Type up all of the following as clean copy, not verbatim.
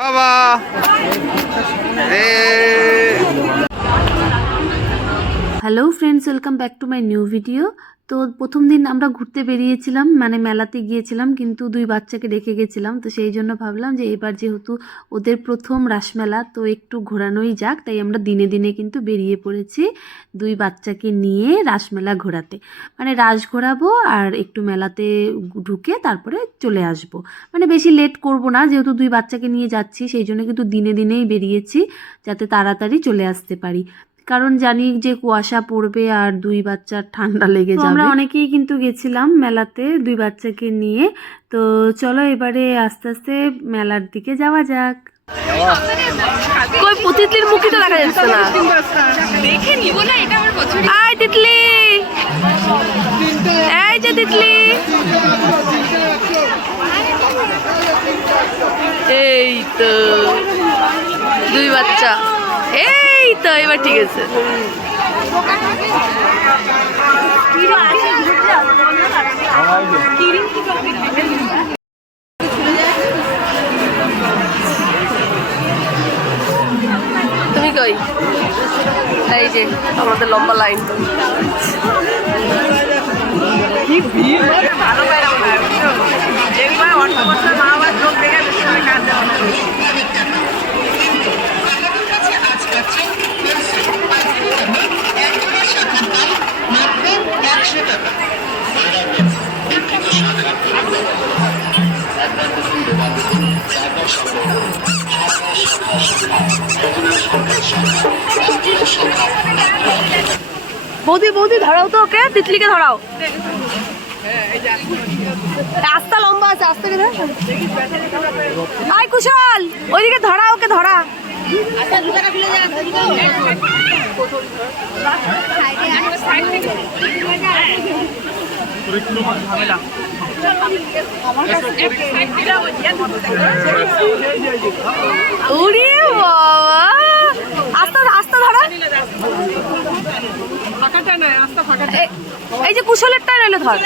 বাবা hello friends, welcome back to my new video. তো প্রথম দিন আমরা ঘুরতে বেরিয়েছিলাম, মানে মেলাতে গিয়েছিলাম, কিন্তু দুই বাচ্চাকে রেখে গেছিলাম। তো সেই জন্য ভাবলাম যে এবার যেহেতু ওদের প্রথম রাসমেলা, তো একটু ঘোরানোই যাক। তাই আমরা দিনে দিনে কিন্তু বেরিয়ে পড়েছি দুই বাচ্চাকে নিয়ে রাসমেলা ঘোরাতে। মানে রাস ঘোরাবো আর একটু মেলাতে ঢুকে তারপরে চলে আসব। মানে বেশি লেট করব না, যেহেতু দুই বাচ্চাকে নিয়ে যাচ্ছি, সেই জন্য কিন্তু দিনে দিনেই বেরিয়েছি যাতে তাড়াতাড়ি চলে আসতে পারি। কারণ জানি যে কুয়াশা পড়বে আর দুই বাচ্চার ঠান্ডা লেগে যাবে। আমরা অনেকেই কিন্তু গেছিলাম মেলাতে দুই বাচ্চাকে নিয়ে। তো চলো এবারে আস্তে আস্তে মেলার দিকে যাওয়া যাক। কই তিতলির মুখই তো দেখা যাচ্ছে না। দেখে নিব না, এটা আমার পছন্দ। আয় তিতলি, এই যে তিতলি, এই তো দুই বাচ্চা, এই তো এবার ঠিক আছে। তুমি কই? এই যে আমাদের লম্বা লাইন। কি ভিড়, ভালো পাইলাম না। একবার অন্য বছর মা আবার লোক দেখে বেশি করে কাজ দেওয়া। বৌদি বৌদি ধরাও তো ওকে, তিতলিকে ধরাও। রাস্তা লম্বা আছে, আস্তে করে। আয় কুশল, ওইদিকে ধরা, ওকে ধরা। উড়ি বাবা, আস্তে আস্তে ধরা। এই যে কুশলেরটা রইলো, ধর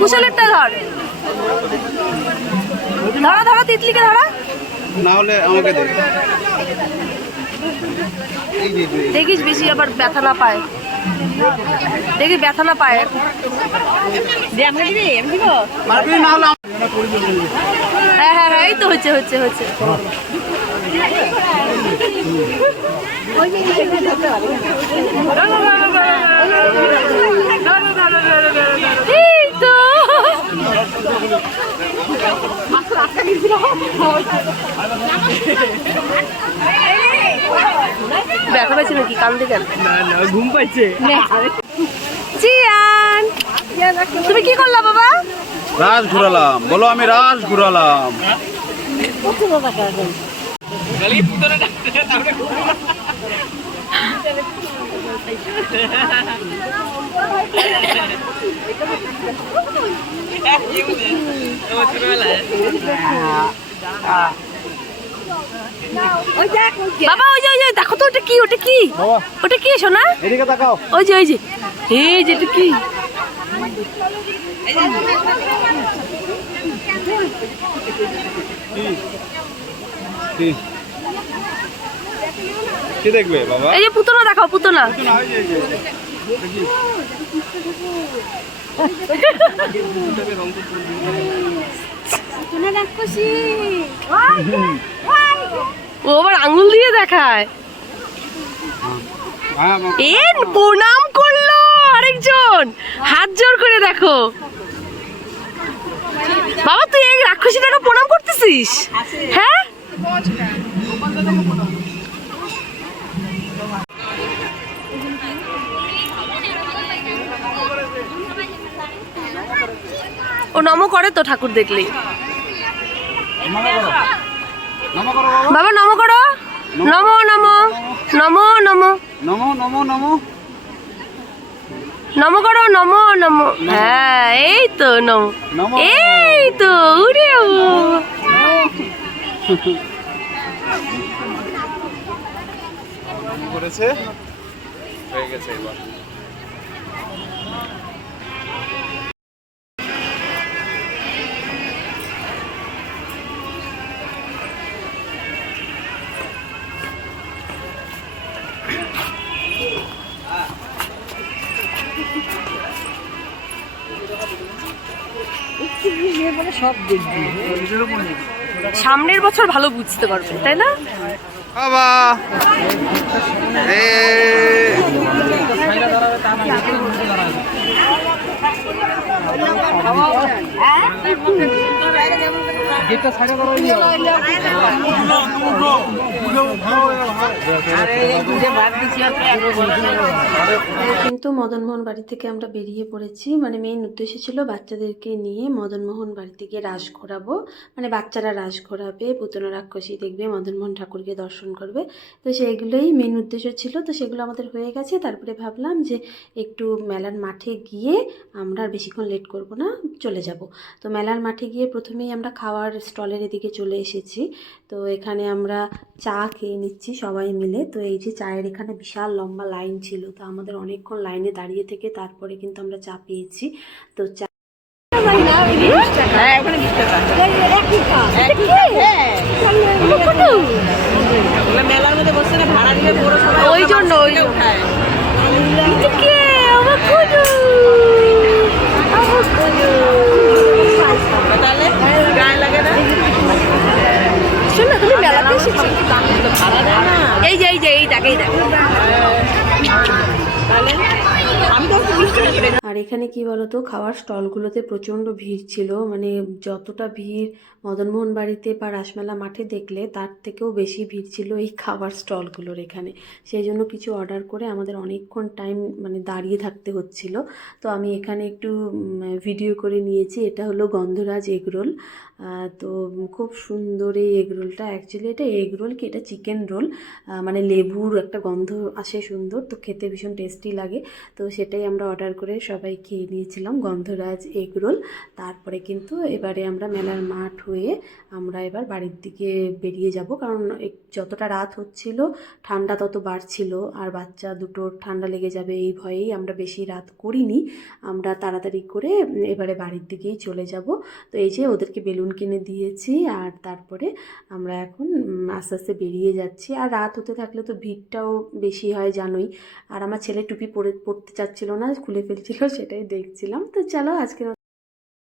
কুশলেরটা, ধর ধরা ধরা, তিতলিকে ধরা। না হলে আমাকে দে, দেখিস বেশি আবার ব্যথা না পায়, দেখি ব্যথা না পায়। হ্যাঁ হ্যাঁ হ্যাঁ, এই তো হচ্ছে হচ্ছে হচ্ছে। এই তো ব্যথা পাইছে নাকি? কান্দে কেন? ঘুম পাইছে। জিয়ান, তুমি কি করলা বাবা? রাস ঘুরালাম। বলো আমি রাস ঘুরালাম। বাবা ওই যে ওই যে দেখো তো, ওটা কি? ওটা কি? ওটা কি সোনা? এদিকে তাকাও। ওই যে ওই যে, এই যে এটা কি? কি দেখবে বাবা? এই যে পুতনা দেখাও, পুতনা। ও আবার আঙুল দিয়ে দেখায়। এ প্রণাম করলো আরেকজন, হাত জোর করে দেখো। বাবা তুই এই রাক্ষসীটাকে প্রণাম করতেছিস? হ্যাঁ, ও নমো করে তো ঠাকুর দেখলেই। বাবা নমো করো, নমো নমো নমো নমো নমো নমো নমো নমো করো, নমো নমো। হ্যাঁ এই তো নমো, এই তো উড়ে করেছে, হয়ে গেছে এবার। সামনের বছর ভালো বুঝতে পারবে, তাই না? বাবা কিন্তু মদনমোহন বাড়ি থেকে আমরা বেরিয়ে পড়েছি, মানে মেইন উদ্দেশ্য ছিল বাচ্চাদেরকে নিয়ে মদনমোহন বাড়ি থেকে রাস ঘোরাবো, মানে বাচ্চারা রাস ঘোরাবে, পুতনা রাক্ষসী দেখবে, মদনমোহন ঠাকুরকে দর্শন করবে। তো সেইগুলোই মেইন উদ্দেশ্য ছিল। তো সেগুলো আমাদের হয়ে গেছে। তারপরে ভাবলাম যে একটু মেলার মাঠে গিয়ে আমরা আর বেশিক্ষণ লেট করব না, চলে যাব। তো মেলার মাঠে গিয়ে প্রথমেই আমরা খাওয়ার স্টলের এদিকে চলে এসেছি। তো এখানে আমরা চা খেয়ে নিচ্ছি সবাই মিলে। তো এই যে চায়ের এখানে বিশাল লম্বা লাইন ছিল, তো আমাদের অনেকক্ষণ লাইনে দাঁড়িয়ে থেকে তারপরে কিন্তু আমরা চা পেয়েছি। তো চা মেলার মধ্যে বসে না ভাড়া দিয়ে পুরো সবাই ওই জন্য তাহলে গায়ে লাগে না। শোন না, তুমি মেলাতে এসেছো, ভাড়া দেয় না। এই যে এই দেখ তাহলে আমি তো 20 টাকা করে। আর এখানে কি বলতো, খাওয়ার স্টলগুলোতে প্রচণ্ড ভিড় ছিল, মানে যতটা ভিড় মদনমোহন বাড়িতে বা রাসমেলা মাঠে দেখলে তার থেকেও বেশি ভিড় ছিল এই খাবার স্টলগুলোর এখানে। সেই জন্য কিছু অর্ডার করে আমাদের অনেকক্ষণ টাইম মানে দাঁড়িয়ে থাকতে হচ্ছিল। তো আমি এখানে একটু ভিডিও করে নিয়েছি। এটা হলো গন্ধরাজ এগরোল। তো খুব সুন্দর এই এগরোলটা। অ্যাকচুয়ালি এটা এগরোল কি, এটা চিকেন রোল, মানে লেবুর একটা গন্ধ আসে সুন্দর, তো খেতে ভীষণ টেস্টি লাগে। তো সেটাই আমরা অর্ডার করে সবাই খেয়ে নিয়েছিলাম, গন্ধরাজ এগরোল। তারপরে কিন্তু এবারে আমরা মেলার মাঠ হয়ে আমরা এবার বাড়ির দিকে বেরিয়ে যাব, কারণ যতটা রাত হচ্ছিল ঠান্ডা তত বাড়ছিল, আর বাচ্চা দুটোর ঠান্ডা লেগে যাবে এই ভয়েই আমরা বেশি রাত করিনি। আমরা তাড়াতাড়ি করে এবারে বাড়ির দিকেই চলে যাব। তো এই যে ওদেরকে বেলুন কিনে দিয়েছি, আর তারপরে আমরা এখন আস্তে আস্তে বেরিয়ে যাচ্ছি। আর রাত হতে থাকলে তো ভিড়টাও বেশি হয় জানোই। আর আমার ছেলে টুপি পরতে চাচ্ছিল না, খুলে ফেলছিল, সেটাই দেখছিলাম। তো চলো আজকে